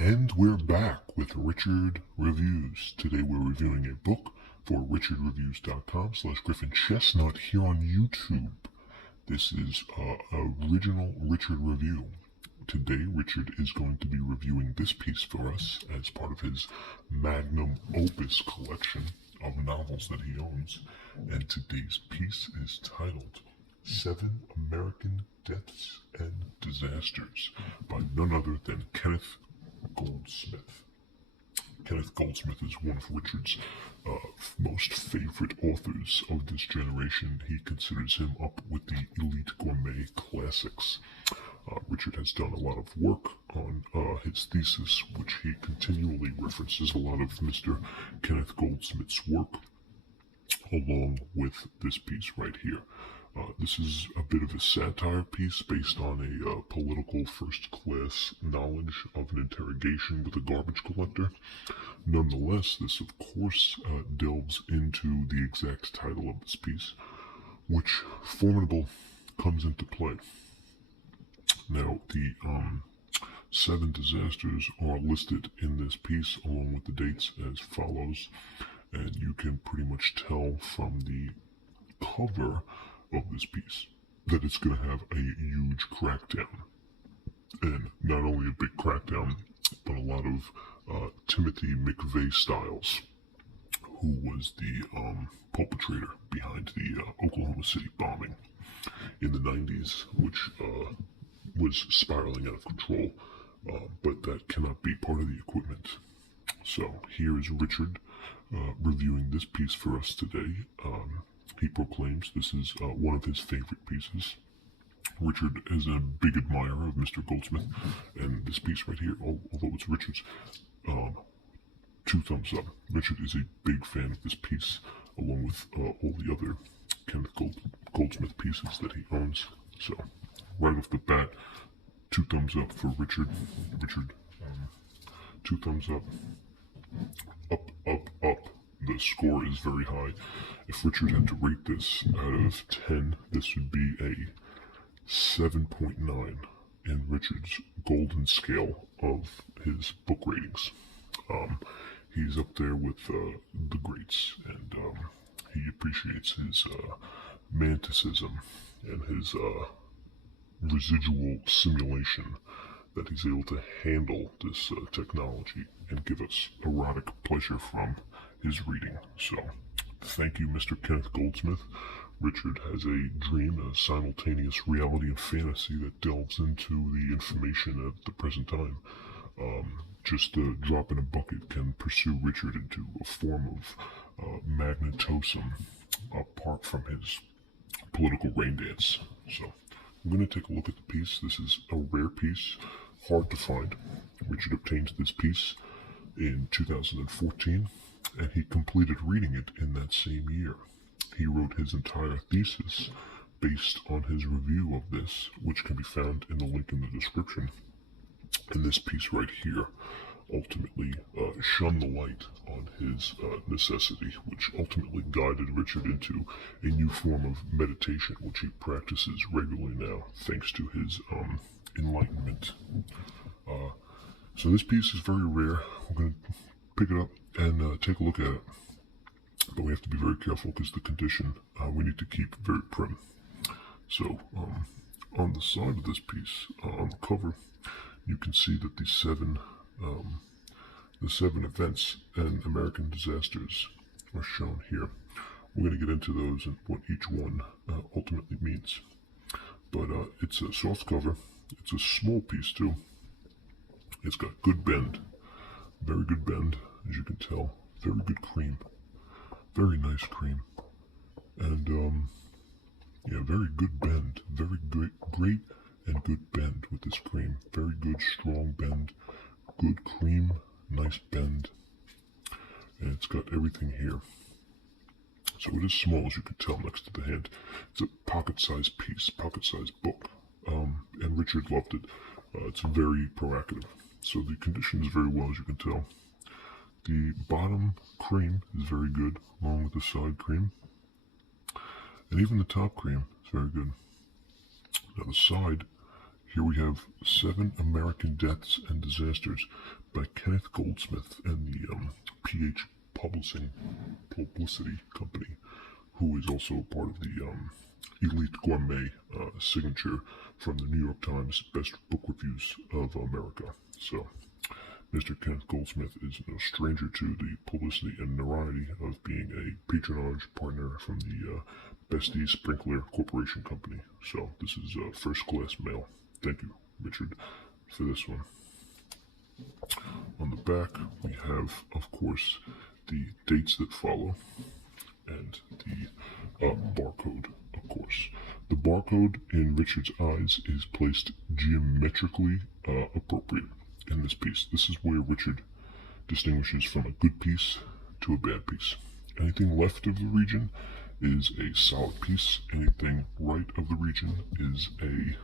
And we're back with Richard Reviews. Today we're reviewing a book for richardreviews.com/Griffin Chestnut here on YouTube. This is original Richard review. Today Richard is going to be reviewing this piece for us as part of his magnum opus collection of novels that he owns. And today's piece is titled 7 American Deaths and Disasters by none other than Kenneth Goldsmith. Kenneth Goldsmith is one of Richard's most favorite authors of this generation. He considers him up with the elite gourmet classics. Richard has done a lot of work on his thesis, which he continually references a lot of Mr. Kenneth Goldsmith's work, along with this piece right here. This is a bit of a satire piece based on a political first-class knowledge of an interrogation with a garbage collector. Nonetheless, this of course delves into the exact title of this piece, which Formidable comes into play. Now, the 7 disasters are listed in this piece along with the dates as follows, and you can pretty much tell from the cover of this piece that it's going to have a huge crackdown, and not only a big crackdown, but a lot of Timothy McVeigh Styles, who was the perpetrator behind the Oklahoma City bombing in the 90s, which was spiraling out of control, but that cannot be part of the equipment. So here is Richard reviewing this piece for us today. He proclaims this is one of his favorite pieces. Richard is a big admirer of Mr. Goldsmith, and this piece right here, although it's Richard's, 2 thumbs up. Richard is a big fan of this piece, along with all the other Kenneth Goldsmith pieces that he owns. So, right off the bat, 2 thumbs up for Richard. Richard, 2 thumbs up. Up, up, up. The score is very high. If Richard had to rate this out of 10, this would be a 7.9 in Richard's golden scale of his book ratings. He's up there with the greats, and he appreciates his manticism and his residual simulation, that he's able to handle this technology and give us erotic pleasure from his reading. So, thank you, Mr. Kenneth Goldsmith. Richard has a dream, a simultaneous reality and fantasy that delves into the information at the present time. Just a drop in a bucket can pursue Richard into a form of magnetosum apart from his political rain dance. So, we're going to take a look at the piece. This is a rare piece, hard to find. Richard obtained this piece in 2014, and he completed reading it in that same year. He wrote his entire thesis based on his review of this, which can be found in the link in the description. And this piece right here ultimately shone the light on his necessity, which ultimately guided Richard into a new form of meditation, which he practices regularly now, thanks to his enlightenment. So this piece is very rare. We're going to pick it up and take a look at it. But we have to be very careful because the condition we need to keep very prim. So on the side of this piece, on the cover, you can see that the seven events and American disasters are shown here. We're going to get into those and what each one ultimately means. But it's a soft cover. It's a small piece too. It's got good bend, very good bend, as you can tell. Very good cream, very nice cream, and yeah, very good bend. Very great and good bend with this cream. Very good, strong bend, good cream, nice bend, and it's got everything here. So it is small, as you can tell next to the hand. It's a pocket-sized piece, pocket-sized book, and Richard loved it. It's very proactive. So the condition is very well, as you can tell. The bottom cream is very good, along with the side cream. And even the top cream is very good. Now the side here we have 7 American Deaths and Disasters by Kenneth Goldsmith and the PH Publicity Company, who is also part of the Elite Gourmet signature from the New York Times Best Book Reviews of America. So, Mr. Kenneth Goldsmith is no stranger to the publicity and notoriety of being a patronage partner from the Bestie Sprinkler Corporation Company. So, this is first class mail. Thank you, Richard, for this one. On the back, we have, of course, the dates that follow and the barcode, of course. The barcode, in Richard's eyes, is placed geometrically appropriate in this piece. This is where Richard distinguishes from a good piece to a bad piece. Anything left of the region is a solid piece. Anything right of the region is a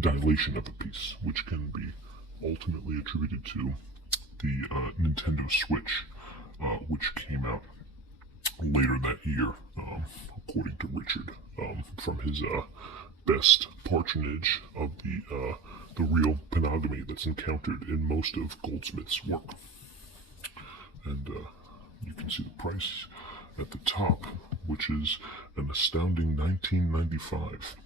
dilation of a piece, which can be ultimately attributed to the Nintendo Switch, which came out later that year, according to Richard, from his best patronage of the real panogamy that's encountered in most of Goldsmith's work. And you can see the price at the top, which is an astounding $19.95.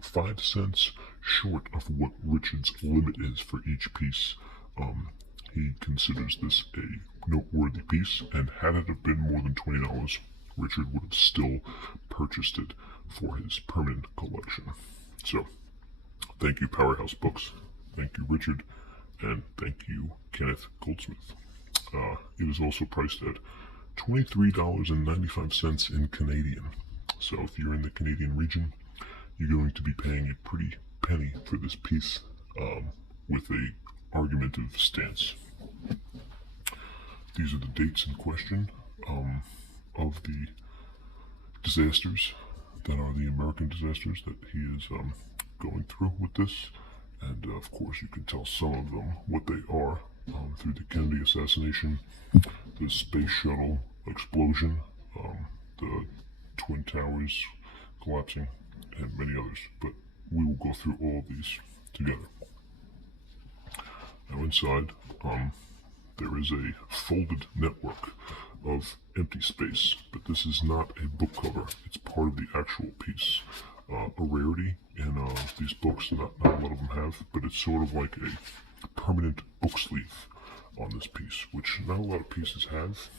5 cents short of what Richard's limit is for each piece. He considers this a noteworthy piece, and had it have been more than $20, Richard would have still purchased it for his permanent collection. So, thank you, Powerhouse Books. Thank you, Richard, and thank you, Kenneth Goldsmith. It is also priced at $23.95 in Canadian. So, if you're in the Canadian region, you're going to be paying a pretty penny for this piece, with a argumentative stance. These are the dates in question of the disasters that are the American disasters that he is going through with this. And of course, you can tell some of them what they are through the Kennedy assassination, the space shuttle explosion, the Twin Towers collapsing, and many others. But we will go through all of these together. Now inside, there is a folded network of empty space, but this is not a book cover. It's part of the actual piece. A rarity in these books, not a lot of them have, but it's sort of like a permanent book sleeve on this piece, which not a lot of pieces have,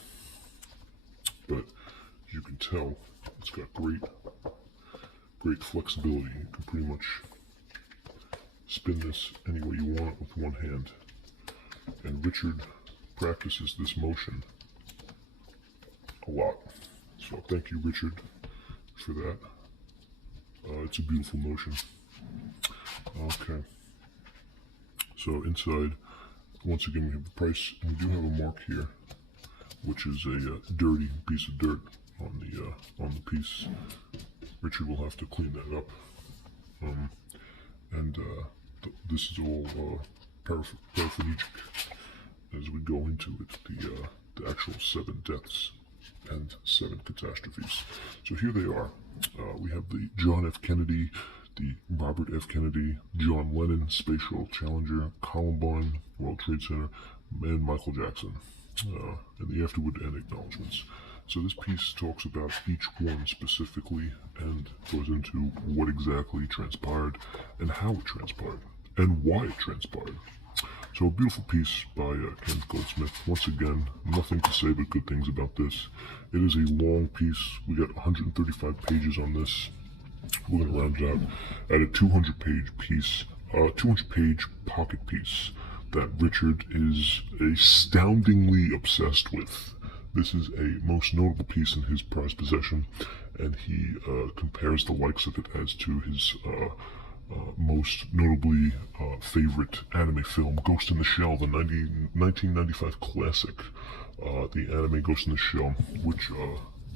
but you can tell it's got great flexibility. You can pretty much spin this any way you want it with one hand, and Richard practices this motion a lot. So thank you, Richard, for that. It's a beautiful motion. Okay. So inside, once again, we have the price, and we do have a mark here, which is a dirty piece of dirt on the piece. Richard will have to clean that up. This is all paraphernalia as we go into it, the actual 7 deaths and 7 catastrophes. So here they are. We have the John F. Kennedy, the Robert F. Kennedy, John Lennon, Space Shuttle Challenger, Columbine, World Trade Center, and Michael Jackson, and the afterward and acknowledgments. So this piece talks about each one specifically and goes into what exactly transpired and how it transpired and why it transpired. So a beautiful piece by Kenneth Goldsmith. Once again, nothing to say but good things about this. It is a long piece. We got 135 pages on this. We're going to round it out at a 200-page piece, 200-page pocket piece that Richard is astoundingly obsessed with. This is a most notable piece in his prized possession, and he compares the likes of it as to his most notably favorite anime film, Ghost in the Shell, the 1995 classic, the anime Ghost in the Shell, which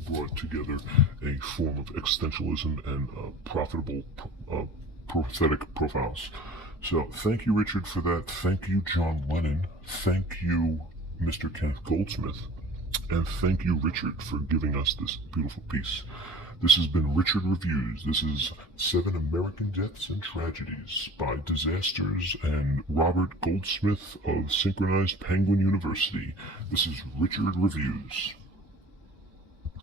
brought together a form of existentialism and profitable prophetic profiles. So thank you, Richard, for that. Thank you, John Lennon. Thank you, Mr. Kenneth Goldsmith. And thank you, Richard, for giving us this beautiful piece. This has been Richard Reviews. This is 7 American Deaths and Tragedies by Disasters and Robert Goldsmith of Synchronized Penguin University. This is Richard Reviews.